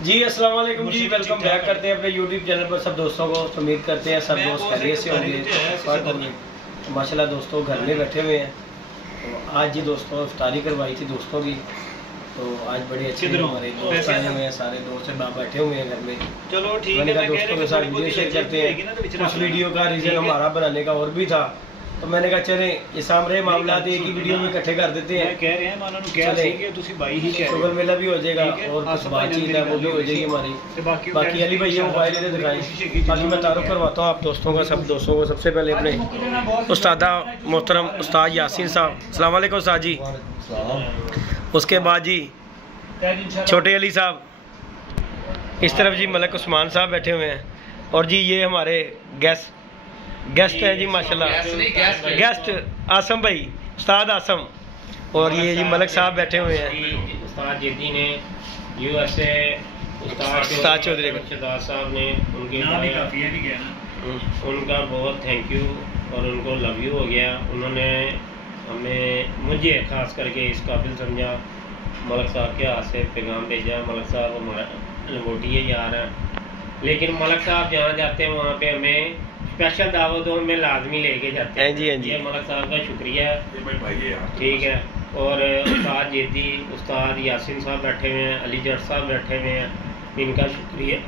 जी अस्सलाम वालेकुम जी, welcome back करते हैं अपने यूट्यूब चैनल पर सब दोस्तों को। उम्मीद करते हैं सब दोस्त खैरियत से होंगे। माशाल्लाह दोस्तों घर में बैठे हुए हैं। तो आज जी दोस्तों इफ्तारी करवाई थी दोस्तों की, तो आज बड़े अच्छे हमारे दोस्त आए हुए हैं, सारे दोस्त बाप बैठे हुए हैं घर में। चलो ठीक है, मैंने कहा दोस्तों के साथ वीडियो शेयर करते हैं। उस वीडियो का रीज़न हमारा बनाने का और भी था, तो मैंने कहा चले ये सामने मामला एक ही वीडियो में इकट्ठे कर देते हैं। कह रहे हैं मानो कह रहे हैं कि तुसी भाई ही कह शुगर मेला भी हो जाएगा और कुछ बातचीत है वो भी हो जाएगी हमारी। बाकी अली भाई मोबाइल इधर दिखाएं। बाकी मैं तारुफ करवाता हूँ आप दोस्तों का, सब दोस्तों को। सबसे पहले अपने उस्तादा मोहतरम उस्ताद यासीन साहब, अस्सलाम वालेकुम उस्ताद जी। उसके बाद जी छोटे अली साहब, इस तरफ जी मलक उस्मान साहब बैठे हुए हैं, और जी ये हमारे गेस्ट है जी माशाल्लाह, गेस्ट आसम भाई, उस्ताद आसम, और ये जी मलक साहब बैठे हुए हैं। उस्ताद जेदी ने यूएसए, उस्ताद चौधरी साहब ने उनका बहुत थैंक यू और उनको लव यू हो गया। उन्होंने मुझे खास करके इस काबिल समझा। मलक साहब के हाथ से पैगाम भेजा। मलक साहब लंगोटी है यार हैं, लेकिन मलक साहब जहाँ जाते हैं वहाँ पे हमें स्पेशल दावतों में लाजमी लेके जाते हैं। जी ये मलक साहब का शुक्रिया है, ठीक है। और उस्ताद जेदी, उस्ताद यासीन साहब बैठे हुए हैं, अली जट साहब बैठे हुए हैं, इनका शुक्रिया।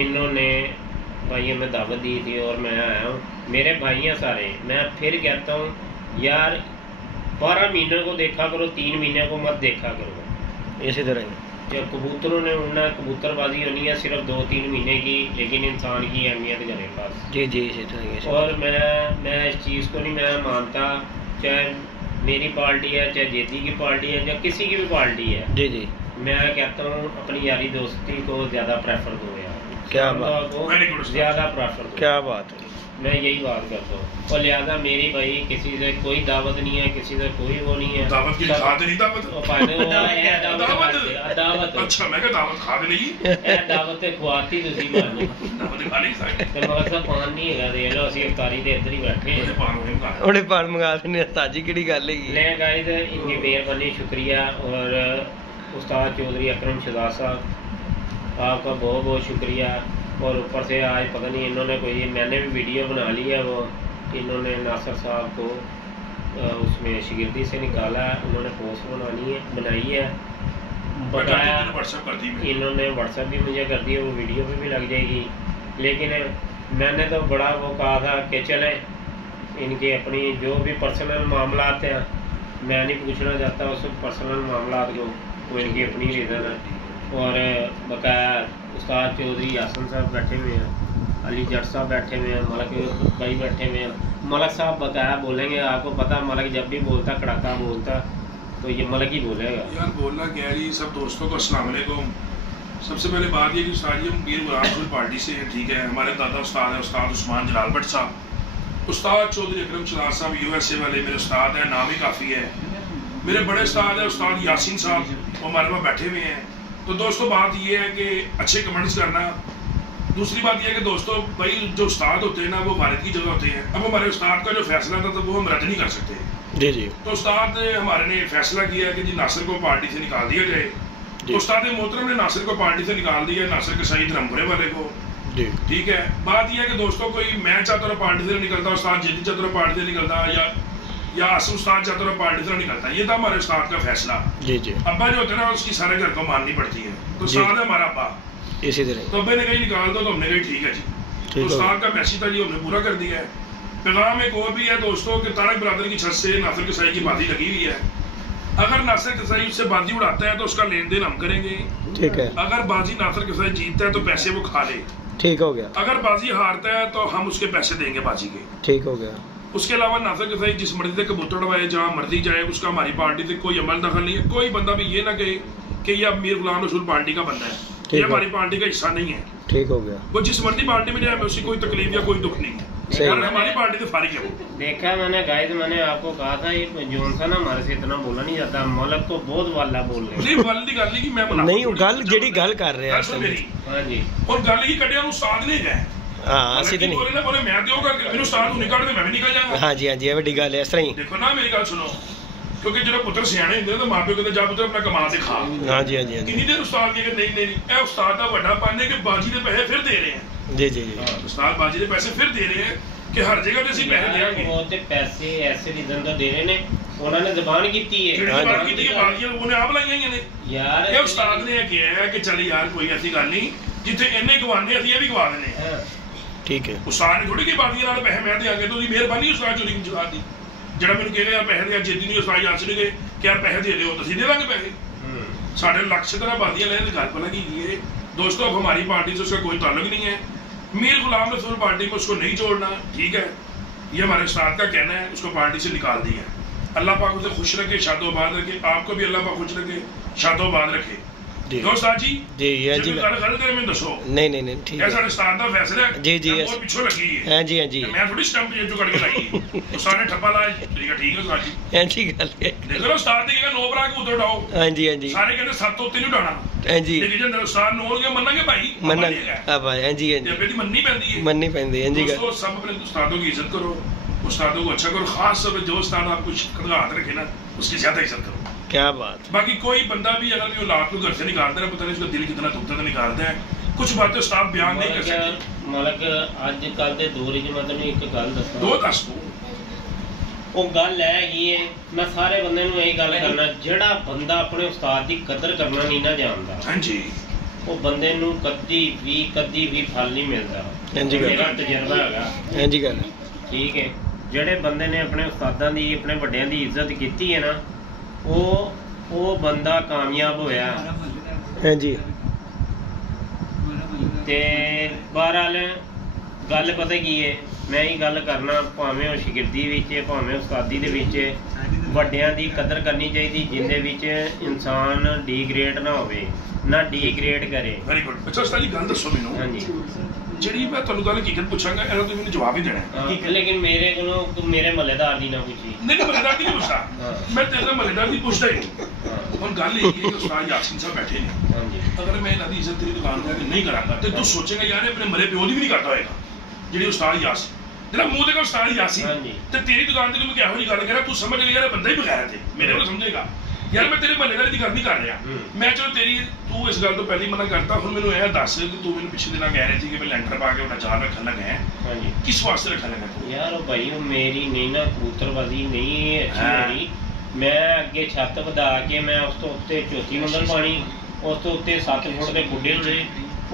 इन्होंने भाई हमें दावत दी थी और मैं आया हूँ। मेरे भाई हैं सारे। मैं फिर कहता हूँ यार 12 महीने को देखा करो, 3 महीने को मत देखा करो। इसी तरह जब कबूतरों ने उड़ना, कबूतरबाजी होनी है सिर्फ 2-3 महीने की, लेकिन इंसान की अहमियत करे पास। जी जी इसी तरह। और मैं इस चीज़ को नहीं मैं मानता, चाहे मेरी पार्टी है, चाहे जेदी की पार्टी है, या किसी की भी पार्टी है। जी जी मैं कहता हूँ अपनी यारी दोस्ती को ज़्यादा प्रेफर दो यार। क्या बात, ज़्यादा प्रेफर दो। क्या बात है, मैं यही बात करता हूँ। और लिहाजा मेरी भाई किसी से कोई दावत नहीं है, किसी से कोई वो नहीं है। दावत की खाते नहीं दावत दावत अच्छा मैं क्या दावत खाते नहीं दावत खवाती तुसी मानो दावत खा नहीं सकते ਤੇ ਮਗਰ ਸਾਹਿਬ ਪਾਣ ਨਹੀਂ ਹੈਗਾ। ਦੇਖ ਲਓ ਅਸੀਂ ਇਫਤਾਰੀ ਦੇ ਇੱਧਰ ਹੀ ਬੈਠੇ ਹਾਂ। ਉਹਨੇ ਪਾਣ ਮੰਗਾ ਦਿੰਦੇ ਉਸਤਾਦ ਜੀ, ਕਿਹੜੀ ਗੱਲ ਹੈਗੀ। ले गाइस इनकी मेहरबानी शुक्रिया। और उस्ताद चौधरी अकरम शहजाद साहब आपका बहुत बहुत शुक्रिया। और ऊपर से आज पता नहीं इन्होंने कोई, मैंने भी वीडियो बना ली है, वो इन्होंने नासिर साहब को उसमें शिगिर्दी से निकाला है। उन्होंने पोस्ट बनाई है, बताया इन्होंने व्हाट्सएप भी मुझे कर दिया, वो वीडियो पे भी लग जाएगी। लेकिन मैंने तो बड़ा वो कहा था कि चले इनके अपनी जो भी पर्सनल मामला हैं, मैं नहीं पूछना चाहता उस पर्सनल मामला को, वो इनकी अपनी रीज़न है। और बकाया उस्ताद चौधरी यासन साहब बैठे हुए हैं, अली जट साहब बैठे हुए हैं, मलक भाई बैठे हुए हैं। मलक साहब बकाया बोलेंगे, आपको पता मलक जब भी बोलता कड़ाका बोलता तो ये मलक ही बोलेगा यार। बोलना क्या है जी, सब दोस्तों को अस्सलाम वालेकुम। सबसे पहले बात ये कि उस्ताद जी हम मीर गुलाम पार्टी से हैं, ठीक है। हमारे दादा उस्ताद है उस्ताद उस्मान जलाल भट्ट साहब, उस्ताद चौधरी अकरम शहजाद साहब यूएसए वाले मेरे उस्ताद हैं, नाम ही काफ़ी है। मेरे बड़े उस्ताद हैं उस्ताद यासीन साहब, वो हमारे पास बैठे हुए हैं। तो दोस्तों बात ये है कि अच्छे कमेंट्स करना। दूसरी बात यह है कि दोस्तों भाई जो उस्ताद होते हैं ना वो भारत की जगह होते हैं। अब हमारे उस्ताद का जो फैसला था तो वो हम रद्द नहीं कर सकते। जी जी। तो उस्ताद ने हमारे ने फैसला किया कि जी नासिर को पार्टी से निकाल दिया जाए। तो उस्ताद मोहतरम ने नासिर को पार्टी से निकाल दिया, नासिर के सईद रमपुरे वाले को, ठीक है। बात यह है कि दोस्तों कोई मैं चाहता रहा पार्टी से निकलता, उस्ताद जेदी चाहता रहा पार्टी से निकलता, या आसम उस्ताद चाहता रहा पार्टी से निकलता। ये था हमारे उस्ताद का फैसला। जी जी। अब्बा जो होते हैं ना उसकी सारे घर को माननी पड़ती है। तो उस्ताद है हमारा अब्बा, इसी तरह। तो अब्बे ने कहीं निकाल दो तो हमने कही ठीक है जी। तो उस्ताद का मैसेज था जी, हमने पूरा कर दिया है। पैगाम एक और भी है दोस्तों कि तारक बरादर की छत से नासिर कसाई की बाजी लगी हुई है। अगर नासिर कसाई उससे बाजी उड़ाता है तो उसका लेन देन हम करेंगे, ठीक है। अगर बाजी नासिर कसाई जीतता है तो पैसे वो खा ले, ठीक हो गया। अगर बाजी हारता है तो हम उसके पैसे देंगे बाजी के, ठीक हो गया। उसके अलावा नासिर कसाई जिस मर्जी से कबूतर उड़वाए, जहाँ मर्जी जाए, उसका हमारी पार्टी से कोई अमल दखल नहीं है। कोई बंदा भी ये ना कहे कि ये मीर गुलाम रसूल पार्टी का बंदा है, ये हमारी पार्टी का हिस्सा नहीं है, ठीक हो गया। वो जिस मर्जी पार्टी में जाए हमें उसकी कोई तकलीफ या कोई दुख नहीं है, हमारी पार्टी से फारिग है वो। देखा मैंने गाइस, मैंने आपको कहा था ये जोन सा ना हमारे से इतना बोला नहीं जाता। मौलक तो बहुत वाला बोल रहे हैं। गल दी गल नहीं कि मैं नहीं गल जेडी गल कर रहे हैं मेरी। हां जी। और गल की कटिया उस्ताद ने गए। हां सीधे नहीं बोले ना, बोले मैं तो मेरे उस्ताद को निकाल दे मैं भी निकल जाऊंगा। हां जी ये बड़ी गल है इस तरह ही। देखो ना मेरी गल सुनो, ਕਿਉਂਕਿ ਜਦੋਂ ਪੁੱਤਰ ਸਿਆਣੇ ਹੁੰਦੇ ਤਾਂ ਮਾਪਿਓ ਕਹਿੰਦੇ ਜਾ ਪੁੱਤਰ ਆਪਣਾ ਕਮਾ ਤੇ ਖਾ। ਹਾਂਜੀ ਹਾਂਜੀ ਹਾਂਜੀ ਕਿੰਨੀ ਦੇਰ ਉਸਤਾਦ ਕਹਿੰਦੇ ਨਹੀਂ ਨਹੀਂ ਇਹ ਉਸਤਾਦ ਦਾ ਵੱਡਾ ਪੰਨ ਹੈ ਕਿ ਬਾਜੀ ਦੇ ਪੈਸੇ ਫਿਰ ਦੇ ਰਹੇ ਆ। ਜੀ ਜੀ ਜੀ ਉਸਤਾਦ ਬਾਜੀ ਦੇ ਪੈਸੇ ਫਿਰ ਦੇ ਰਹੇ ਆ ਕਿ ਹਰ ਜਗ੍ਹਾ ਤੇ ਅਸੀਂ ਪੈਸੇ ਦੇਵਾਂਗੇ। ਉਹ ਤੇ ਪੈਸੇ ਐਸੇ ਰੀਜ਼ਨ ਤੋਂ ਦੇ ਰਹੇ ਨੇ, ਉਹਨਾਂ ਨੇ ਜ਼ਬਾਨ ਕੀਤੀ ਹੈ। ਜਿਹੜੀ ਜ਼ਬਾਨ ਕੀਤੀ ਹੈ ਬਾਜ਼ੀਆਂ ਉਹਨੇ ਆਪ ਲਾਈਆਂ ਹੋਈਆਂ ਨੇ ਯਾਰ। ਇਹ ਉਸਤਾਦ ਨੇ ਕਿਹਾ ਹੈ ਕਿ ਚੱਲ ਯਾਰ ਕੋਈ ਐਸੀ ਗੱਲ ਨਹੀਂ, ਜਿੱਥੇ ਇੰਨੇ ਗਵਾਨੇ ਅਸੀਂ ਇਹ ਵੀ ਗਵਾ ਦਿੰਦੇ। ਠੀਕ ਹੈ। ਉਸਤਾਦ ਨੇ ਥੋੜੀ ਕਿ ਬਾਜ਼ੀਆਂ ਨਾਲ ਪੈਸੇ ਮੈਂ ਦਿਆਂਗੇ, ਤੁਸੀਂ ਮਿਹਰਬਾਨੀ ਉਸਤਾਦ ਚੋਰੀ ਜਵਾਬ ਦੀ। ਜਿਹੜਾ ਮੈਨੂੰ ਕਹਿੰਦੇ ਯਾਰ ਪੈਸੇ ਦੇ ਜਿੱਦੀ ਨਹੀਂ ਉਸਤਾਦ ਯਾਦ ਸੁਣੀਗੇ ਕਿ ਯਾਰ ਪੈਸੇ ਦੇ ਦਿਓ, ਤੁਸੀਂ ਦੇ ਦਾਂਗੇ पैसे। साढ़े लक्ष्य तरह बाजियां लेने की गल की है दोस्तों। अब हमारी पार्टी से उसका कोई ताल्लुक नहीं है। मीर गुलाम रसूल पार्टी में उसको नहीं जोड़ना, ठीक है, ये हमारे उस्ताद का कहना है, उसको पार्टी से निकाल दिया। अल्लाह पाक उसे खुश रखे, शादोबाद रखे, आपको भी अल्लाह पाक खुश रखे, शादोबाद रखे। दोस्त जी जी जी गल गल करे मैं दसो नहीं नहीं नहीं ठीक है साडे उस्ताद दा फैसला है जी जी और पीछे लगी है। हां जी हां जी मैं थोड़ी स्टंप जो कट के लाई उस्ताद ने ठप्पा लाया, ठीक है उस्ताद जी हां जी गल है देखो उस्ताद ने कहा नो बरा के उधर उठाओ। हां जी हां जी सारे कहते 7 तो 3 उठाना। हां जी लेकिन जब उस्ताद नो होंगे मन्नांगे भाई मन्नांगे हां भाई हां जी हां जी बेटी मननी पैंदी है, मननी पैंदी हां जी दोस्तों सब अपने उस्तादों की इज्जत करो, उस्तादों को अच्छा करो, खास तौर पे जो उस्ताद आपको हाथ रखे ना उसकी ज्यादा इज्जत करो। क्या बात। बाकी कोई बंदा भी अगर भी औलाद को घर से निकालता है पता नहीं उसका दिल कितना दुखता है निकालता है, कुछ बातें उस्ताद बयान नहीं कर सकते। मालक ਅੱਜ ਕੱਲ ਦੇ ਦੌਰ ਵਿੱਚ ਮੈਂ ਤੈਨੂੰ ਇੱਕ ਗੱਲ ਦੱਸਾਂ, ਦੋ ਦੱਸ ਦੋ ਉਹ ਗੱਲ ਹੈ ਇਹ ਮੈਂ ਸਾਰੇ ਬੰਦੇ ਨੂੰ ਇਹ ਗੱਲ ਕਰਨਾ, ਜਿਹੜਾ ਬੰਦਾ ਆਪਣੇ ਉਸਤਾਦ ਦੀ ਕਦਰ ਕਰਨਾ ਨਹੀਂ ਨਾ ਜਾਣਦਾ, ਹਾਂਜੀ ਉਹ ਬੰਦੇ ਨੂੰ ਕਦੀ ਵੀ ਫਲ ਨਹੀਂ ਮਿਲਦਾ। ਹਾਂਜੀ ਮੇਰਾ ਤਜਰਬਾ ਹੈਗਾ। ਹਾਂਜੀ ਗੱਲ ਠੀਕ ਹੈ। ਜਿਹੜੇ ਬੰਦੇ ਨੇ ਆਪਣੇ ਉਸਤਾਦਾਂ ਦੀ ਆਪਣੇ ਵੱਡਿਆਂ ਦੀ ਇੱਜ਼ਤ ਕੀਤੀ ਹੈ ਨਾ ਉਹ ਬੰਦਾ ਕਾਮਯਾਬ ਹੋਇਆ। ਹਾਂਜੀ ਤੇ ਬਹਰਾਲ ਗੱਲ ਪਤਾ ਕੀ ਹੈ, ਮੈਂ ਇਹ ਗੱਲ ਕਰਨਾ ਭਾਵੇਂ ਉਹ ਸ਼ਾਗਿਰਦੀ ਵਿੱਚ ਭਾਵੇਂ ਉਸਤਾਦੀ ਦੇ ਵਿੱਚ ਵੱਡਿਆਂ ਦੀ ਕਦਰ ਕਰਨੀ ਚਾਹੀਦੀ, ਜਿੰਦੇ ਵਿੱਚ ਇਨਸਾਨ ਡੀਗ੍ਰੇਡ ਨਾ ਹੋਵੇ, ਨਾ ਡੀਗ੍ਰੇਡ ਕਰੇ। Very good. ਅੱਛਾ ਉਸਤਾਦ ਜੀ ਗੱਲ ਦੱਸੋ ਮੈਨੂੰ, ਹਾਂਜੀ ਜਿਹੜੀ ਮੈਂ ਤੁਹਾਨੂੰ ਗੱਲ ਹਕੀਕਤ ਪੁੱਛਾਂਗਾ ਇਹਦਾ ਤੁਸੀਂ ਮੈਨੂੰ ਜਵਾਬ ਹੀ ਦੇਣਾ ਹੈ। ਲੇਕਿਨ ਮੇਰੇ ਕੋਲੋਂ ਤੂੰ ਮੇਰੇ ਮਹੱਲੇਦਾਰ ਦੀ ਨਾ ਪੁੱਛੀ। ਨਹੀਂ ਮਹੱਲੇਦਾਰ ਦੀ ਨਹੀਂ ਪੁੱਛਦਾ ਮੈਂ, ਤੇਰੇ ਮਹੱਲੇਦਾਰ ਦੀ ਪੁੱਛਦਾ ਹੀ ਨਹੀਂ। ਹੁਣ ਗੱਲ ਇਹ ਹੈ ਕਿ ਉਸਤਾਦ ਯਾਸੀਨ ਸਾਹਿਬ ਬੈਠੇ ਨੇ, ਹਾਂਜੀ ਅਗਰ ਮੈਂ ਇਹਨਾਂ ਦੀ ਇੱਜ਼ਤ ਤੇਰੀ ਦੁਕਾਨ ਤੇ ਨਹੀਂ ਕਰਾਂਗਾ ਤੇ ਤੂੰ ਸੋਚੇਗਾ ਯਾਰ ਇਹ ਆਪਣੇ ਮਰੇ ਪਿਓ ਦੀ ਵੀ ਨਹੀਂ ਕਰਦਾ ਹੋਏਗਾ। ਜਿਹੜੀ ਉਸਤਾਦ ਯਾਸੀਨ ਜਿਹੜਾ ਮੂੰਹ ਦੇ ਉਸਤਾਦ ਯਾਸੀਨ ਤੇ ਤੇਰੀ ਦੁਕਾਨ ਤੇ ਮੈਂ ਕਿਹੋ ਜਿਹੀ ਗੱਲ ਕਰਾਂ ਤੂੰ ਸਮਝ ਲੈ ਯਾਰ ਇਹ ਬੰਦਾ ਹੀ ਬਗੈਰ ਤੇ ਮੇਰੇ ਕੋਲ ਸਮਝੇਗਾ ਯਾਰ ਮੈਂ ਤੇਰੇ ਮਹੱਲੇਦਾਰੀ ਦੀ ਗੱਲ ਨਹੀਂ ਕਰ ਰਿਹਾ। ਮੈਂ ਚਲੋ ਤੇਰੀ ਤੂੰ ਇਸ ਗੱਲ ਤੋਂ ਪਹਿਲਾਂ ਹੀ ਮਨਾ ਕਰਤਾ, ਹੁਣ ਮੈਨੂੰ ਇਹ ਦੱਸ ਕਿ ਤੂੰ ਮੈਨੂੰ ਪਿਛਲੇ ਦਿਨਾਂ ਕਹਿ ਰਹੀ ਸੀ ਕਿ ਮੈਂ ਲੈਂਟਰ ਪਾ ਕੇ ਉਹਦਾ ਚਾਰ ਰੱਖਣ ਲੱਗਾ ਹੈ, ਹਾਂਜੀ ਕਿਸ ਵਾਸਤੇ ਰੱਖਣ ਲੱਗਾ ਤੂੰ? ਯਾਰ ਉਹ ਭਾਈ ਉਹ ਮੇਰੀ ਨਹੀਂ ਨਾ ਕਬੂਤਰਬਾਜ਼ੀ ਨਹੀਂ ਅੱਛੀ ਮੇਰੀ। ਮੈਂ ਅੱਗੇ ਛੱਤ ਵਧਾ ਕੇ ਮੈਂ ਉਸ ਤੋਂ ਉੱਤੇ ਚੌਥੀ ਮੰਜ਼ਲ ਪਾਣੀ, ਉਸ ਤੋਂ ਉੱਤੇ 7 ਫੁੱਟ ਦੇ ਖੁੱਡੇ ਹੋਣੇ,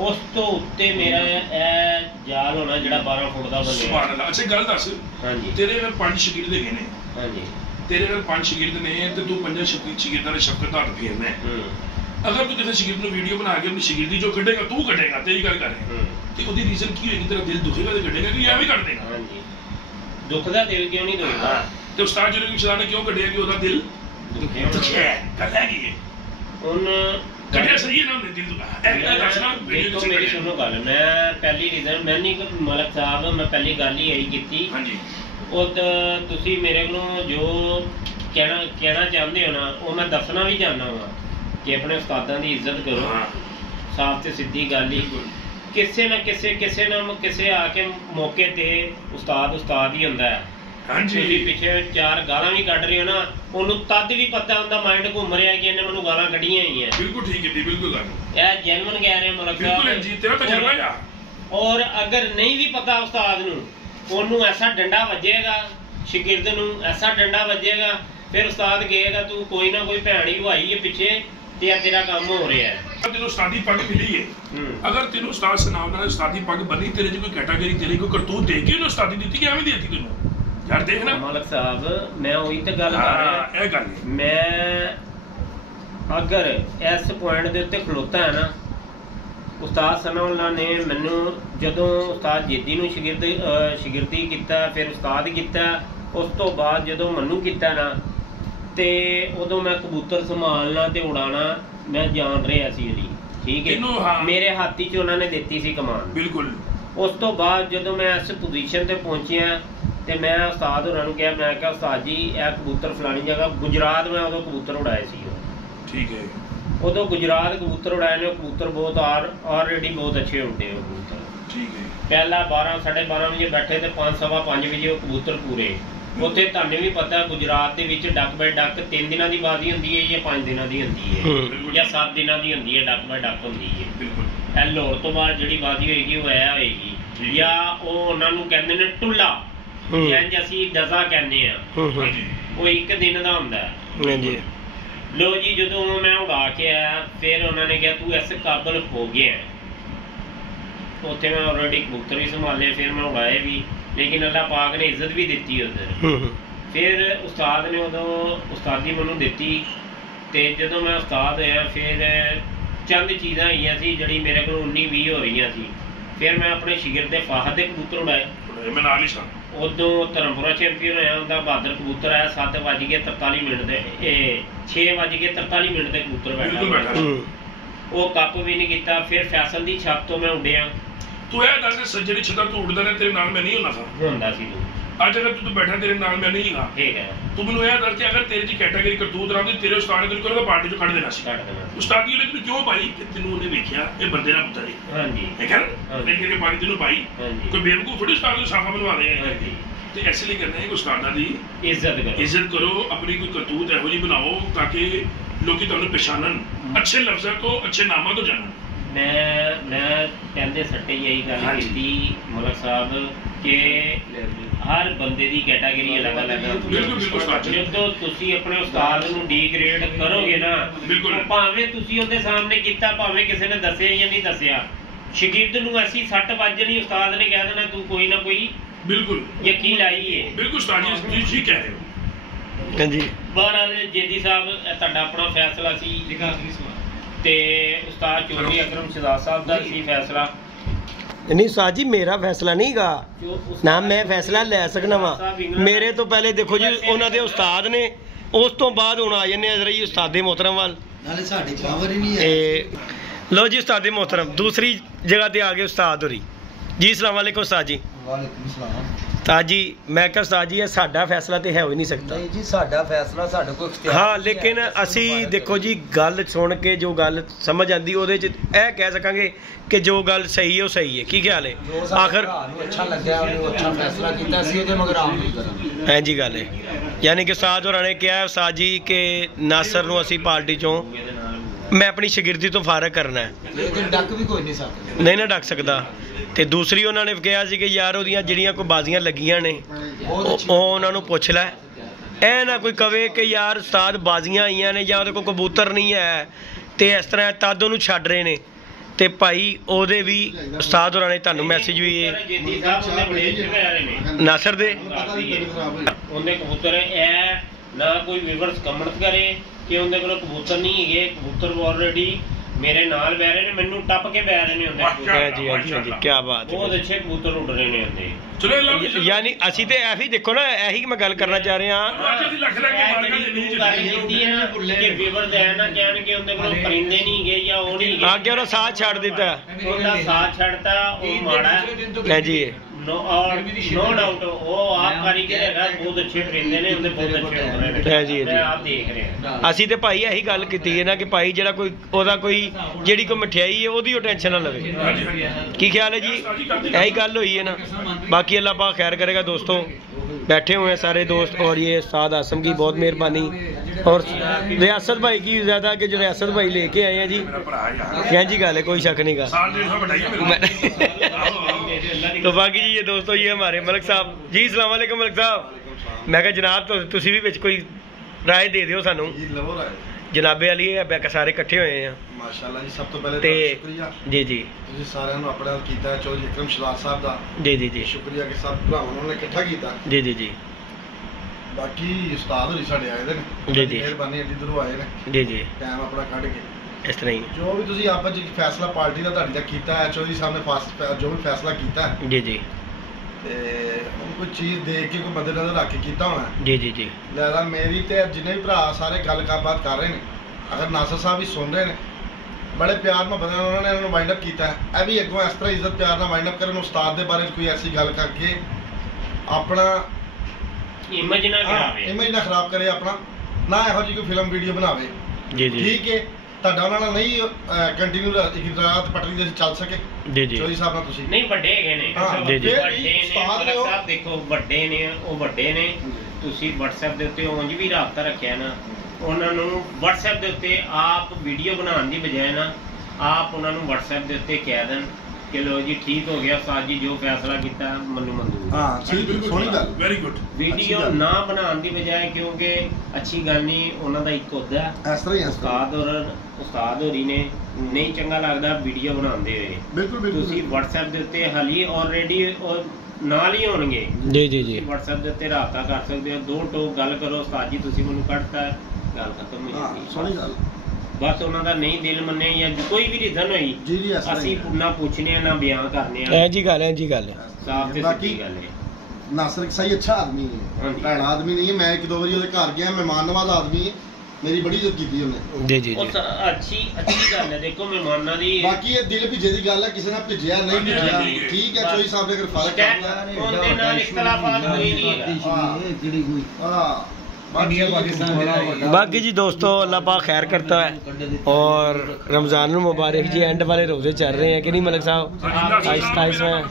ਉਸ ਤੋਂ ਉੱਤੇ ਮੇਰਾ ਇਹ ਜਾਲ ਹੋਣਾ ਜਿਹੜਾ 12 ਫੁੱਟ ਦਾ ਬਣਿਆ। ਸੁਭਾਨ ਅੱਲਾਹ। ਅੱਛਾ ਗੱਲ ਦੱਸ, ਹਾਂਜੀ ਤੇਰੇ ਨਾਲ 5 ਸ਼ਾਗਿਰਦ ਹੈਗੇ ਨੇ, ਹਾਂਜੀ ਤੇਰੇ ਨਾਲ 5 ਸ਼ਾਗਿਰਦ ਨੇ ਤੇ ਤੂੰ 5 ਸ਼ਾਗਿਰਦਾਂ ਦੇ ਸ਼ਬਦ ਦਾ ਹੱਥ ਫੇਰਨਾ ਹੈ। ਅਗਰ ਤੂੰ ਕਿਸੇ ਸ਼ਾਗਿਰਦ ਨੂੰ ਵੀਡੀਓ ਬਣਾ ਕੇ ਆਪਣੀ ਸ਼ਾਗਿਰਦੀ ਜੋ ਕੱਢੇਗਾ ਤੂੰ ਕੱਢੇਗਾ, ਤੇਰੀ ਗੱਲ ਕਰ ਰਿਹਾ, ਤੇ ਉਹਦੀ ਰੀਜ਼ਨ ਕੀ ਹੋਏਗੀ? ਤੇਰਾ ਦਿਲ ਦੁਖੇਗਾ ਤੇ ਕੱਢੇਗਾ ਕਿ ਐਵੇਂ ਕੱਢ ਦੇਗਾ? ਹਾਂਜੀ ਦੁੱਖ ਦਾ ਦਿਲ ਕਿਉਂ ਨਹੀਂ ਦੁਖਦਾ? ਤੇ ਉਸਤਾਦ ਜੀ ਨੇ ਨੇ ਕਿਉਂ ਕੱਢਿਆ ਕਿ ਉਹਦਾ ਦਿਲ ਦੁਖਿਆ? ਗੱਲ ਹੈਗੀ ਹੈ ਹੁਣ ਕੱਢਿਆ ਸਹੀ ਹੈ ਨਾ ਉਹਨੇ ਦਿਲ ਦੁਖਿਆ। ਇਹ ਦੱਸਣਾ ਦੇਖੋ ਮੇਰੀ ਸੁਣੋ ਗੱਲ, ਮੈਂ ਪਹਿਲੀ ਰੀਜ਼ਨ ਮੈਂ ਨਹੀਂ ਮਲਕ ਸਾਹਿਬ ਮੈਂ ਪਹਿਲੀ ਗੱਲ ਹੀ ਇਹੀ ਕੀਤੀ। ਹਾਂਜੀ ਉਹ ਤੁਸੀਂ ਮੇਰੇ ਕੋਲੋਂ ਜੋ ਕਹਿਣਾ ਚਾਹੁੰਦੇ ਹੋ ਨਾ ਉਹ ਮੈਂ ਦੱਸਣਾ ਵੀ ਚਾਹੁੰਦਾ ਹਾਂ ਕਿ ਆਪਣੇ ਉਸਤਾਦਾਂ ਦੀ ਇੱਜ਼ਤ ਕਰੋ। ਸਾਫ਼ ਤੇ ਸਿੱਧੀ ਗੱਲ ਹੀ, ਕਿਸੇ ਨਾ ਕਿਸੇ ਆ ਕੇ ਮੌਕੇ ਤੇ ਉਸਤਾਦ ਹੀ ਹੁੰਦਾ ਹੈ। ਹਾਂਜੀ ਤੁਸੀਂ ਪਿੱਛੇ 4 ਗਾਲਾਂ ਵੀ ਕੱਢ ਰਹੇ ਹੋ ਨਾ, ਉਹਨੂੰ ਤਦ ਵੀ ਪਤਾ ਹੁੰਦਾ ਮਾਈਂਡ ਘੁੰਮ ਰਿਹਾ ਕਿ ਇਹਨੇ ਮੈਨੂੰ ਗਾਲਾਂ ਕੱਢੀਆਂ ਹੋਈਆਂ। ਬਿਲਕੁਲ ਠੀਕ ਹੈ, ਬਿਲਕੁਲ ਗੱਲ ਇਹ ਜੈਨੂਇਨ ਕਹਿ ਰਹੇ ਮਲਕ ਬਿਲਕੁਲ ਜੀ, ਤੇਰਾ ਤਜਰਬਾ ਆ। ਔਰ ਅਗਰ ਨਹੀਂ ਵੀ ਪਤਾ ਉਸਤਾਦ ਨੂੰ, ਉਹਨੂੰ ਐਸਾ ਡੰਡਾ ਵੱਜੇਗਾ, ਸ਼ਾਗਿਰਦ ਨੂੰ ਐਸਾ ਡੰਡਾ ਵੱਜੇਗਾ, ਫਿਰ ਉਸਤਾਦ ਕਹੇਗਾ ਤੂੰ ਕੋਈ ਨਾ ਕੋਈ ਭੈਣ ਹੀ ਹਵਾਈ ਹੈ ਪਿੱਛੇ ਤੇ ਇਹ ਤੇਰਾ ਕੰਮ ਹੋ ਰਿਹਾ ਹੈ। ਤੈਨੂੰ ਉਸਤਾਦੀ ਪੱਗ ਮਿਲੀ ਹੈ, ਅਗਰ ਤੈਨੂੰ ਉਸਤਾਦ ਸਨਾਮ ਨਾਲ ਉਸਤਾਦੀ ਪੱਗ ਬੰਨੀ, ਤੇਰੇ 'ਚ ਕੋਈ ਕੈਟਾਗਰੀ ਤੇਰੀ ਕੋਈ ਕਰਤੂਤ ਦੇ ਕੇ ਉਹਨੂੰ ਉਸਤਾਦੀ ਦਿੱਤੀ ਕਿ ਐਵੇਂ ਦੇ ਦਿੱਤੀ ਤੈਨੂੰ? ਯਾਰ ਦੇਖ ਨਾ ਮਲਕ ਸਾਹਿਬ, ਮੈਂ ਉਹੀ ਤਾਂ ਗੱਲ ਕਰ ਰਿਹਾ। ਇਹ ਗੱਲ ਮੈਂ ਅਗਰ ਇਸ ਪੁਆਇੰਟ ਦੇ ਉੱਤੇ ਖਲੋਤਾ ਹੈ ਨਾ, ਉਸਤਾਦ ਸਨਾਉल्लाह ਨੇ ਮੈਨੂੰ ਜਦੋਂ ਉਸਤਾਦ ਜੀਦੀ ਨੂੰ ਸ਼ਾਗਿਰਦੀ ਕੀਤਾ, ਫਿਰ ਉਸਤਾਦ ਕੀਤਾ, ਉਸ ਤੋਂ ਬਾਅਦ ਜਦੋਂ ਮੈਨੂੰ ਕੀਤਾ ਨਾ, ਤੇ ਉਦੋਂ ਮੈਂ ਕਬੂਤਰ ਸੰਭਾਲਣਾ ਤੇ ਉਡਾਣਾ ਮੈਂ ਜਾਣ ਰਿਹਾ ਸੀ ਜੀ, ਠੀਕ ਹੈ। ਮੇਰੇ ਹੱਥ 'ਚ ਉਹਨਾਂ ਨੇ ਦਿੱਤੀ ਸੀ ਕਮਾਨ, ਬਿਲਕੁਲ। ਉਸ ਤੋਂ ਬਾਅਦ ਜਦੋਂ ਮੈਂ ਇਸ ਪੋਜੀਸ਼ਨ ਤੇ ਪਹੁੰਚਿਆ ਤੇ ਮੈਂ ਉਸਤਾਦ ਹੋਰਾਂ ਨੂੰ ਕਿਹਾ, ਮੈਂ ਕਿਹਾ ਉਸਤਾਦ ਜੀ ਇਹ ਕਬੂਤਰ ਫਲਾਣੀ ਜਗ੍ਹਾ ਗੁਜਰਾਤ ਮੈਂ ਉਦੋਂ ਕਬੂਤਰ ਉਡਾਏ ਸੀ, ਠੀਕ ਹੈ। ਉਦੋਂ ਗੁਜਰਾਤ ਕਬੂਤਰ ਉਡਾਏ ਨੇ, ਕਬੂਤਰ ਬਹੁਤ ਆਲਰੇਡੀ ਬਹੁਤ ਅੱਛੇ ਉੱਡੇ ਉਹ ਕਬੂਤਰ, ਠੀਕ ਹੈ। ਪਹਿਲਾ 12 ਸਾਢੇ 12 ਵਜੇ ਬੈਠੇ ਤੇ 5 ਸਵਾ 5 ਵਜੇ ਉਹ ਕਬੂਤਰ ਪੂਰੇ ਉੱਥੇ ਤੁਹਾਨੂੰ ਵੀ ਪਤਾ ਗੁਜਰਾਤ ਦੇ ਵਿੱਚ ਡੱਕ ਬਾਈ ਡੱਕ 3 ਦਿਨਾਂ ਦੀ ਬਾਜ਼ੀ ਹੁੰਦੀ ਹੈ ਜਾਂ 5 ਦਿਨਾਂ ਦੀ ਹੁੰਦੀ ਹੈ ਜਾਂ 7 ਦਿਨਾਂ ਦੀ ਹੁੰਦੀ ਹੈ, ਡੱਕ ਬਾਈ ਡੱਕ ਹੁੰਦੀ ਹੈ। ਬਿਲਕੁਲ ਇਹ ਲਾਹੌਰ ਤੋਂ ਬਾਅਦ ਜਿਹੜੀ ਬਾਜ਼ੀ ਹੋਏਗੀ ਉਹ ਐ ਹੋਏਗੀ, ਜਾਂ ਉਹ ਉਹਨਾਂ ਨੂੰ ਕਹਿੰਦੇ ਨੇ ਟੁੱਲਾ, ਜਿੰਜ ਅਸੀਂ ਡਜ਼ਾ ਕਹਿੰਦੇ ਆ, ਉਹ 1 ਦਿਨ ਦਾ ਹੁੰਦਾ ਹੈ। ਲੋ ਜੀ ਜਦੋਂ ਮੈਂ ਉਡਾ ਕੇ ਆਇਆ ਫਿਰ ਉਹਨਾਂ ਨੇ ਕਿਹਾ ਤੂੰ ਇਸ ਕਾਬਲ ਹੋ ਗਿਆ। ਉੱਥੇ ਮੈਂ ਆਲਰੇਡੀ ਕਬੂਤਰ ਵੀ ਸੰਭਾਲੇ, ਫਿਰ ਮੈਂ ਉਡਾਏ ਵੀ, ਲੇਕਿਨ ਅੱਲਾਹ ਪਾਕ ਨੇ ਇੱਜ਼ਤ ਵੀ ਦਿੱਤੀ ਉੱਧਰ। ਫਿਰ ਉਸਤਾਦ ਨੇ ਉਦੋਂ ਉਸਤਾਦੀ ਮੈਨੂੰ ਦਿੱਤੀ, ਤੇ ਜਦੋਂ ਮੈਂ ਉਸਤਾਦ ਹੋਇਆ ਫਿਰ ਚੰਦ ਚੀਜ਼ਾਂ ਆਈਆਂ ਸੀ ਜਿਹੜੀ ਮੇਰੇ ਕੋਲ 19-20 ਹੋ ਰਹੀਆਂ ਸੀ। ਫਿਰ ਮੈਂ ਆਪਣੇ ਸ਼ਿਗਿਰਦ ਦੇ ਫਾਹਦ ਦੇ ਕਬੂਤਰ ਉਡਾਏ। ਮੈਂ ਨਾਲ ਹੀ ਸਾਂ ਉਦੋਂ ਧਰਮਪੁਰਾ ਚੈਂਪੀਅਨ ਹੋਇਆ, ਉਹਦਾ ਬਹਾਦਰ ਕਬੂਤਰ ਆਇਆ 7:43 ਦੇ, ਇਹ 6:43 ਦੇ ਕਬੂਤਰ ਬੈਠਾ, ਉਹ ਕੱਪ ਵੀ ਨਹੀਂ ਕੀਤਾ। ਫਿਰ ਫੈਸਲ ਦੀ ਛੱਤ ਤੋਂ ਮੈਂ ਉੱਡਿਆ। ਤੂੰ ਇਹ ਦੱਸ ਜਿਹੜੀ ਛੱਤਾਂ ਤੂੰ ਉੱਡਦਾ ਰਿਹਾ ਤੇਰੇ ਨਾਲ ਮੈਂ ਨਹੀਂ ਹੁੰਦਾ ਸੀ ਤੂੰ ਅੱਜ ਅਗਰ ਤੂੰ ਬੈਠਾ ਤੇਰੇ ਨਾਲ ਮੈਂ ਨਹੀਂ ਹਾਂ, ਠੀਕ ਹੈ। ਤੂੰ ਮੈਨੂੰ ਇਹ ਦੱਸ ਕਿ ਅਗਰ ਤੇਰੇ ਦੀ ਕੈਟਾਗਰੀ ਕਰਤੂਤ ਰਾਉਂਦੀ ਤੇਰੇ ਉਸਤਾਦ ਨੇ ਤੈਨੂੰ ਕਰਦਾ ਪਾਰਟੀ ਚੋਂ ਕੱਢ ਦੇਣਾ ਸੀ। ਉਸਤਾਦੀ ਨੇ ਤੈਨੂੰ ਕਿਉਂ ਪਾਈ ਕਿ ਤੈਨੂੰ ਉਹਨੇ ਵੇਖਿਆ ਇਹ ਬੰਦੇ ਦਾ ਪੁੱਤਰ ਹੈ, ਠੀਕ ਹੈ ਨਾ, ਦੇਖ ਕੇ ਪਾਣੀ ਤੈਨੂੰ ਪਾਈ। ਕੋਈ ਬੇਵਕੂਫ ਥੋੜੀ ਉਸਤਾਦ ਨੂੰ ਸਾਫਾ ਬਣਵਾ ਦੇਗਾ। ਤੇ ਇਸ ਲਈ ਕਹਿੰਦੇ ਕਿ ਉਸਤਾਦਾਂ ਦੀ ਇੱਜ਼ਤ ਕਰੋ, ਆਪਣੀ ਕੋਈ ਕਰਤੂਤ ਇਹੋ ਜਿਹੀ ਬਣਾਓ ਤਾਂ ਕਿ ਲੋਕੀ ਤੁਹਾਨੂੰ ਪਛਾਣਨ, ਅੱਛੇ ਲਫ਼ਜ਼ਾਂ ਤੋਂ ਅੱਛੇ ਨਾਮਾਂ ਤੋਂ ਜਾਣਨ। ਮੈਂ ਕਹਿੰਦੇ ਸੱਟੇ ਇਹੀ ਗੱਲ ਕੀਤੀ ਮਲਕ ਸਾਹਿਬ ਕਿ ਹਰ ਬੰਦੇ ਦੀ ਕੈਟਾਗਰੀ ਅਲੱਗ-ਅਲੱਗ ਹੁੰਦੀ ਹੈ। ਜਦੋਂ ਤੁਸੀਂ ਆਪਣੇ ਉਸਤਾਦ ਨੂੰ ਡੀਗ੍ਰੇਡ ਕਰੋਗੇ ਨਾ, ਭਾਵੇਂ ਤੁਸੀਂ ਉਹਦੇ ਸਾਹਮਣੇ ਕੀਤਾ, ਭਾਵੇਂ ਕਿਸੇ ਨੇ ਦੱਸਿਆ ਜਾਂ ਨਹੀਂ ਦੱਸਿਆ, ਸ਼ਾਗਿਰਦ ਨੂੰ ਐਸੀ ਸੱਟ ਵੱਜਣੀ ਉਸਤਾਦ ਨੇ ਕਹਿ ਦੇਣਾ ਤੂੰ ਕੋਈ ਨਾ ਕੋਈ ਬਿਲਕੁਲ ਯਕੀਨ ਲਾਈ ਹੈ। ਬਿਲਕੁਲ ਉਸਤਾਦ ਜੀ ਠੀਕ ਕਹਿ ਰਹੇ ਹੋ। ਹਾਂਜੀ ਬਹਰਾਲ ਜੇਦੀ ਸਾਹਿਬ ਤੁਹਾਡਾ ਆਪਣਾ ਫੈਸਲਾ ਸੀ ਤੇ ਉਸਤਾਦ ਚੌਧਰੀ ਅਕਰਮ ਸ਼ਹਜ਼ਾਦ ਸਾਹਿਬ ਦਾ ਸੀ ਫੈਸਲਾ। नहीं उस्ताद जी मेरा फैसला नहीं गा ना, मैं फैसला लै सकना वा। मेरे तो पहले देखो जी उन्होंने उस्ताद ने, उस तो बाद हुण आ जाने जरा जी उस्तादे मोहतरम वाल। लो जी उस्तादे मोहतरम दूसरी जगह ते आ गए उस्ताद होरी जी। अस्सलाम वालेकुम उस्ताद जी। वालेकुम सलाम उस्ताद जी। मैं कहा उस्ताद जी साडा फैसला तो है हो ही नहीं सकता। नहीं जी साडा फैसला साडे कोल इख्तियार। हाँ लेकिन असी देखो जी गल सुन के जो गल समझ आती ओहदे च यह कह सकांगे कि जो गल सही है वो सही है। की ख्याल है? आखिर अच्छा लग्या अच्छा फैसला कीता सी ओहदे मगर आम नहीं करन। हां जी गल है यानी कि उस्ताद होरां ने कहा उस्ताद जी कि नासर नूं असी पार्टी चों मैं अपनी शगिर्दी तो फारग करना है, लेकिन डक भी कोई नहीं सकदा, नहीं ना डक सकदा। ਤੇ ਦੂਸਰੀ ਉਹਨਾਂ ਨੇ ਕਿਹਾ ਸੀ ਕਿ ਯਾਰ ਉਹਦੀਆਂ ਜਿਹੜੀਆਂ ਕੋਈ ਬਾਜ਼ੀਆਂ ਲੱਗੀਆਂ ਨੇ ਉਹ ਉਹਨਾਂ ਨੂੰ ਪੁੱਛ ਲੈ, ਇਹ ਨਾ ਕੋਈ ਕਵੇ ਕਿ ਯਾਰ ਉਸਤਾਦ ਬਾਜ਼ੀਆਂ ਆਈਆਂ ਨੇ ਜਾਂ ਉਹਦੇ ਕੋਲ ਕਬੂਤਰ ਨਹੀਂ ਹੈ ਤੇ ਇਸ ਤਰ੍ਹਾਂ ਤਦ ਉਹਨੂੰ ਛੱਡ ਰਹੇ ਨੇ। ਤੇ ਭਾਈ ਉਹਦੇ ਵੀ ਉਸਤਾਦ ਹੋਰਾਂ ਨੇ ਤੁਹਾਨੂੰ ਮੈਸੇਜ ਵੀ ਨਾਸਰ ਦੇ ਉਹਦੇ ਕਬੂਤਰ ਇਹ ਨਾ ਕੋਈ ਵਿਵਰਸ ਕਮੈਂਟ ਕਰੇ ਕਿ ਉਹਦੇ ਕੋਲ ਕਬੂਤਰ ਨਹੀਂ ਹੈਗੇ, ਕਬੂਤਰ ਆਲਰੇਡੀ मेरे नाल बह रहे ने, मैनू टप के बह रहे ने होंदे। जी हां जी क्या बात है, बहुत अच्छे कबूतर उड़ रहे ने होंदे। चलो यानी ਅਸੀਂ ਤੇ ਐਹੀ ਦੇਖੋ ਨਾ ਐਹੀ ਮੈਂ ਗੱਲ ਕਰਨਾ ਚਾਹ ਰਿਹਾ ਹਾਂ ਕਿ ਵੀਵਰ ਦੇ ਨਾ ਕਹਿਣ ਕਿ ਉਹਦੇ ਕੋਲ ਪਰਿੰਦੇ ਨਹੀਂ ਗਏ ਜਾਂ ਉਹ ਨਹੀਂ ਗਏ ਆ ਕੇ ਉਹਦਾ ਸਾਥ ਛੱਡ ਦਿੱਤਾ, ਉਹਦਾ ਸਾਥ ਛੱਡਤਾ ਉਹ ਮਾੜਾ ਹੈ ਜੀ। नो डाउट वो आप कारीगर है, बहुत अच्छे परिंदे ने, उनके बहुत अच्छे उड़ रहे हैं जी। आप देख रहे हैं ਅਸੀਂ ਤੇ ਭਾਈ ਇਹੀ ਗੱਲ ਕੀਤੀ ਹੈ ਨਾ ਕਿ ਭਾਈ ਜਿਹੜਾ ਕੋਈ ਉਹਦਾ ਕੋਈ ਜਿਹੜੀ ਕੋਈ ਮਠਿਆਈ ਹੈ ਉਹਦੀ ਉਹ ਟੈਨਸ਼ਨ ਨਾ ਲਵੇ। ਕੀ ਖਿਆਲ ਹੈ ਜੀ? यही गल हुई है ना। बाकी अल्लाह पाक खैर करेगा। दोस्तों बैठे हुए हैं सारे दोस्त और ये उस्ताद आसम की बहुत मेहरबानी और रियासत भाई की ज़्यादा कि जो रियासत भाई लेके आए हैं जी। क्या जी गल है, कोई शक नहीं का। तो बाकी जी ये दोस्तों ये हमारे मलिक साहब जी। अस्सलाम वालेकुम मलिक साहब। मैं कहा जनाब तो तुसी भी विच कोई राय दे दिओ सानू। जनाबे वाली है सारे इकट्ठे हुए हैं माशाअल्लाह जी। सब तो पहले शुक्रिया जी जी ਤੁਸੀਂ ਸਾਰਿਆਂ ਨੂੰ ਆਪਣੇ ਨਾਲ ਕੀਤਾ ਚੌਧਰੀ ਅਕਰਮ ਸ਼ਹਜ਼ਾਦ ਸਾਹਿਬ ਦਾ ਜੀ ਜੀ ਜੀ ਸ਼ੁਕਰੀਆ ਕਿ ਸਭ ਭਰਾਵਾਂ ਨੇ ਇਕੱਠਾ ਕੀਤਾ ਜੀ ਜੀ ਜੀ। ਬਾਕੀ ਉਸਤਾਦ ਹੋਰੀ ਸਾਡੇ ਆਏ ਨੇ ਜੀ ਜੀ ਮਿਹਰਬਾਨੀ ਐਡੀ ਦੂਰੋਂ ਆਏ ਨੇ ਜੀ ਜੀ ਟਾਈਮ ਆਪਣਾ ਕੱਢ ਕੇ ਇਸ ਤਰ੍ਹਾਂ ਹੀ ਜੋ ਵੀ ਤੁਸੀਂ ਆਪਸ ਵਿੱਚ ਫੈਸਲਾ ਪਾਰਟੀ ਦਾ ਤੁਹਾਡੀ ਦਾ ਕੀਤਾ ਹੈ ਚੌਧਰੀ ਸਾਹਿਬ ਨੇ ਜੋ ਵੀ ਫੈਸਲਾ ਕੀਤਾ ਜੀ ਜੀ ਤੇ ਕੋਈ ਚੀਜ਼ ਦੇਖ ਕੇ ਕੋਈ ਬੰਦੇ ਨਾਲ ਰੱਖ ਕੇ ਕੀਤਾ ਹੋਣਾ ਜੀ ਜੀ ਜੀ। ਲੈਦਾ ਮੇਰੀ ਤੇ ਜਿੰਨੇ ਵੀ ਭਰਾ ਸਾਰੇ ਗੱਲਬਾਤ ਕਰ ਰਹੇ ਨੇ, ਅਗਰ ਨਾਸਰ ਸਾਹਿਬ ਵੀ ਸੁਣ ਰਹੇ ਨੇ, बड़े प्यार में बंदे उन्होंने वाइंड अप किया है। भी अगों इस तरह इज्जत प्यार नाल वाइंड अप करन, उस्ताद दे बारे कोई ऐसी गल करके अपना इमेज ना खराब करे, अपना ना इहो जी कोई फिल्म वीडियो बनावे। जी जी ठीक है। ਤੁਹਾਡਾ ਉਹਨਾਂ ਨਾਲ ਨਹੀਂ ਕੰਟੀਨਿਊ ਇੱਕ ਰਾਤ ਪਟੜੀ ਦੇ ਚੱਲ ਸਕੇ ਜੀ ਜੀ ਚੋਈ ਸਾਹਿਬ ਨਾਲ ਤੁਸੀਂ ਨਹੀਂ ਵੱਡੇ ਹੈਗੇ ਨੇ ਜੀ ਜੀ ਵੱਡੇ ਨੇ ਮਲਕ ਸਾਹਿਬ ਦੇਖੋ ਵੱਡੇ ਨੇ ਉਹ ਵੱਡੇ ਨੇ ਤੁਸੀਂ WhatsApp ਦੇ ਉੱਤੇ ਉਂਝ ਵੀ ਰਾਬਤਾ ਰੱਖਿਆ ਨਾ ਉਹਨਾਂ ਨੂੰ WhatsApp ਦੇ ਉੱਤੇ ਆਪ ਵੀਡੀਓ ਬਣਾਉਣ ਦੀ ਬਜਾਏ ਨਾ ਆਪ ਉਹਨਾਂ ਨੂੰ WhatsApp ਦੇ ਉੱਤੇ ਕਹਿ ਦੇਣ ਕਿ ਲੋ ਜੀ ਠੀਕ ਹੋ ਗਿਆ ਉਸਤਾਦ ਜੀ ਜੋ ਫੈਸਲਾ ਕੀਤਾ ਮੈਨੂੰ ਮਨਜ਼ੂਰ ਹਾਂ ਠੀਕ ਸੋਹਣੀ ਗੱਲ ਵੈਰੀ ਗੁੱਡ ਵੀਡੀਓ ਨਾ ਬਣਾਉਣ ਦੀ ਬਜਾਏ ਕਿਉਂਕਿ ਅੱਛੀ ਗੱਲ ਨਹੀਂ ਉਹਨਾਂ ਦਾ ਇੱਕ ਹੁੰਦਾ ਇਸ ਤਰ੍ਹਾਂ ਹੀ ਉਸਤਾਦ ਹੋਰੀ ਨੇ ਨਹੀਂ ਚੰਗਾ ਲੱਗਦਾ ਵੀਡੀਓ ਬਣਾਉਂਦੇ ਹੋਏ ਬਿਲਕੁਲ ਤੁਸੀਂ WhatsApp ਦੇ ਉੱਤੇ ਹਾਲੀ ਆਲਰੇਡੀ ਨਾਲ ਹੀ ਹੋਣਗੇ ਜੀ ਜੀ ਜੀ WhatsApp ਦੇ ਉੱਤੇ ਰਾਬਤਾ ਕਰ ਸਕਦੇ ਹੋ ਦੋ ਟੋਕ ਗੱਲ ਕਰੋ ਉਸਤਾਦ ਜੀ ਤੁਸੀਂ ਮੈਨੂੰ ਕੱਢਤਾ ਗੱਲ ਖਤਮ ਹੋ ਜਾਂਦੀ ਸੋਹਣੀ ਗੱਲ ਬਸ ਉਹਨਾਂ ਦਾ ਨਹੀਂ ਦਿਲ ਮੰਨਿਆ ਜਾਂ ਕੋਈ ਵੀ ਰੀਜ਼ਨ ਹੋਈ ਜੀ ਜੀ ਅਸੀਂ ਨਾ ਪੁੱਛਨੇ ਆ ਨਾ ਬਿਆਨ ਕਰਨੇ ਆ ਐ ਜੀ ਗੱਲ ਹੈ ਜੀ ਗੱਲ ਹੈ ਸਾਫ਼ ਤੇ ਸਿੱਧੀ ਗੱਲ ਹੈ ਨਾਸਰ ਸਹੀ ਅੱਛਾ ਆਦਮੀ ਹੈ ਭੈੜਾ ਆਦਮੀ ਨਹੀਂ ਹੈ ਮੈਂ ਇੱਕ ਦੋ ਵਾਰੀ ਉਹਦੇ ਘਰ ਗਿਆ ਮਹਿਮਾਨ ਨਵਾਜ਼ ਆਦਮੀ ਹੈ ਮੇਰੀ ਬੜੀ ਇੱਜ਼ਤ ਕੀਤੀ ਉਹਨੇ ਜੀ ਜੀ ਉਹ ਅੱਛੀ ਗੱਲ ਹੈ ਦੇਖੋ ਮਹਿਮਾਨਾਂ ਦੀ ਬਾਕੀ ਇਹ ਦਿਲ ਭਿੱਜੇ ਦੀ ਗੱਲ ਹੈ ਕਿਸੇ ਨੇ ਭਿੱਜਿਆ ਨਹੀਂ ਭਿੱਜਿਆ ਠੀਕ ਹੈ ਚੋਈ ਸਾਹਿਬ ਨੇ ਅਗਰ ਫਰਕ ਕਰਨਾ ਉਹਦੇ ਨਾਲ ਇਖਤਲਾਫਾਤ ਕੋਈ ਨਹੀਂ ਹੈਗਾ ਹਾਂ बाकी जी दोस्तों अल्लाह पाक खैर करता है और रमज़ान मुबारक जी एंड वाले रोजे चल रहे हैं कि नहीं मलिक साहब 27वें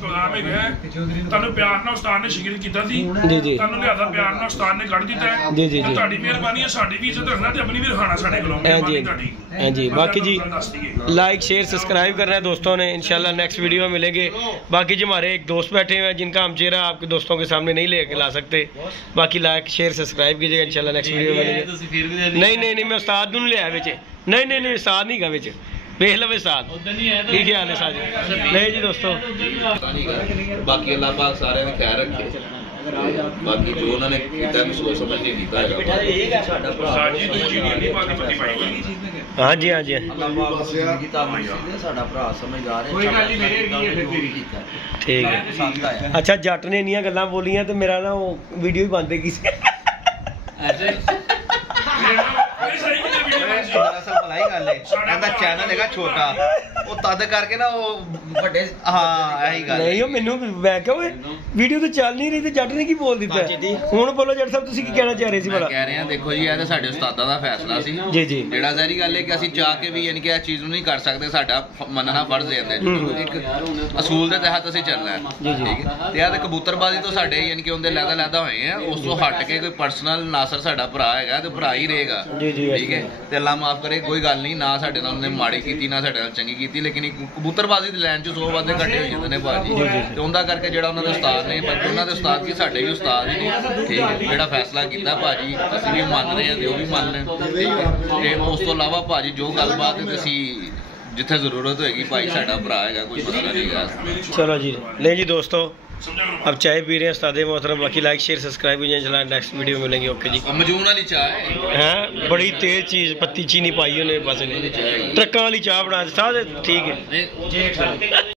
ਤੁਹਾਨੂੰ ਪਿਆਰ ਨਾਲ ਉਸਤਾਦ ਨੇ ਸ਼ਿਕਰ ਕੀਤਾ ਸੀ ਜੀ ਜੀ ਤੁਹਾਨੂੰ ਲਿਆਦਾ ਪਿਆਰ ਨਾਲ ਉਸਤਾਦ ਨੇ ਕੱਢ ਦਿੱਤਾ ਹੈ ਜੀ ਜੀ ਜੀ ਤੁਹਾਡੀ ਮਿਹਰਬਾਨੀ ਹੈ ਸਾਡੀ ਵੀ ਇੱਜ਼ਤ ਰੱਖਣਾ ਤੇ ਆਪਣੀ ਵੀ ਰਖਾਣਾ ਸਾਡੇ ਕੋਲੋਂ जी हाँ जी बाकी जी लाइक शेयर सब्सक्राइब करना है दोस्तों ने इंशाल्लाह नेक्स्ट वीडियो में मिलेंगे बाकी जी हमारे एक दोस्त बैठे हुए हैं जिनका हम चेहरा आपके दोस्तों के सामने नहीं लेके ला सकते बाकी लाइक शेयर सब्सक्राइब कीजिएगा इंशाल्लाह नेक्स्ट वीडियो में मिलेंगे नहीं मैं उस्ताद नूं लिया विच नहीं उस्ताद नहीं गा विच देख लो उस्ताद की ख्याल है साजी नहीं जी दोस्तों बाकी अल्लाह पाक सारे ने ख्याल रखे बाकी जो उन्होंने किया मैं सोच समझ के किया है ਸਾਜੀ ਕੋਈ ਚੀਜ਼ ਨਹੀਂ ਬਾਕੀ ਪੱਤੀ ਪਾਈ हाँ जी हाँ जी ठीक है अच्छा जट ने इन्नियां गल्लां बोलियां ते मेरा ना वो वीडियो ही बंद की चैनल है छोटा तद करके ना ਮੈਨੂੰ ਮੈਂ ਕਿਹਾ ਓਏ ਵੀਡੀਓ ਤਾਂ ਚੱਲ ਨਹੀਂ ਰਹੀ ਤੇ ਜੱਟ ਨੇ ਕੀ ਬੋਲ ਦਿੱਤਾ ਹੁਣ ਬੋਲੋ ਜੱਟ ਸਾਹਿਬ ਤੁਸੀਂ ਕੀ ਕਹਿਣਾ ਚਾਹ ਰਹੇ ਸੀ ਭਲਾ ਕਹਿ ਰਹੇ ਆ ਦੇਖੋ ਜੀ ਇਹ ਤਾਂ ਸਾਡੇ ਉਸਤਾਦਾਂ ਦਾ ਫੈਸਲਾ ਸੀ ਜੀ ਜੀ ਜਿਹੜਾ ਜ਼ਾਹਰੀ ਗੱਲ ਹੈ ਕਿ ਅਸੀਂ ਚਾਹ ਕੇ ਵੀ ਯਾਨੀ ਕਿ ਇਹ ਚੀਜ਼ ਨੂੰ ਨਹੀਂ ਕਰ ਸਕਦੇ ਸਾਡਾ ਮੰਨਣਾ ਫਰਜ਼ ਹੈ ਇੱਕ ਅਸੂਲ ਦੇ ਤਹਿਤ ਅਸੀਂ ਚੱਲਣਾ ਹੈ ਠੀਕ ਹੈ ਤੇ ਇਹ ਤਾਂ ਕਬੂਤਰਬਾਜ਼ੀ ਤੋਂ ਸਾਡੇ ਯਾਨੀ ਕਿ ਉਹਦੇ ਲੈਦਾ ਹੋਏ ਆ ਉਸ ਤੋਂ ਹਟ ਕੇ ਕੋਈ ਪਰਸਨਲ ਨਾਸਰ ਸਾਡਾ ਭਰਾ ਹੈਗਾ ਤੇ ਭਰਾ ਹੀ ਰਹੇਗਾ ਠੀਕ ਹੈ ਤੇ ਅੱਲਾ ਮਾਫ ਕਰੇ ਕੋਈ ਗੱਲ ਨਹੀਂ ਨਾ ਸਾਡੇ ਨਾਲ ਉਹਨੇ ਮਾੜੀ ਕੀਤੀ ਨਾ ਸਾਡੇ ਨਾਲ ਚੰਗੀ ਕੀਤੀ ਲੇਕਿਨ ਇੱਕ ਕਬੂਤਰਬਾਜ਼ੀ ਦੀ ਲਾਈਨ 'ਚ 100 ਵਾਧੇ ਘੱਟੇ ਹੋ ਜਾਂਦੇ ਨੇ ਭਾਜੀ ਤੇ ਉਹਦਾ ਕਰਕੇ ਜਿਹੜਾ ਉਹਨਾਂ ਦੇ ਉਸਤਾਦ ਨੇ ਪਰ ਉਹਨਾਂ ਦੇ ਉਸਤਾਦ ਕੀ ਸਾਡੇ ਵੀ ਉਸਤਾਦ ਹੀ ਨੇ ਠੀਕ ਹੈ ਜਿਹੜਾ ਫੈਸਲਾ ਕੀਤਾ ਭਾਜੀ ਅਸੀਂ ਵੀ ਮੰਨ ਰਹੇ ਹਾਂ ਤੇ ਉਹ ਵੀ ਮੰਨ ਲੈਣ ਤੇ ਉਸ ਤੋਂ ਇਲਾਵਾ ਭਾਜੀ ਜੋ ਗੱਲਬਾਤ ਹੈ ਅਸੀਂ ਜਿੱਥੇ ਜ਼ਰੂਰਤ ਹੋਏਗੀ ਭਾਈ ਸਾਡਾ ਭਰਾ ਹੈਗਾ ਕੋਈ ਮਸਲਾ नहीं है चलो जी नहीं जी दोस्तों अब चाय पी रहे हैं उस्ताद मोहतरम बाकी लाइक शेयर सब्सक्राइब कीजिए चला नेक्स्ट वीडियो में मिलेंगे ओके जी मजून वाली चाय हैं बड़ी तेज चीज पत्ती चीनी पाई उन्हें बस ट्रकों वाली चाय बना ठीक है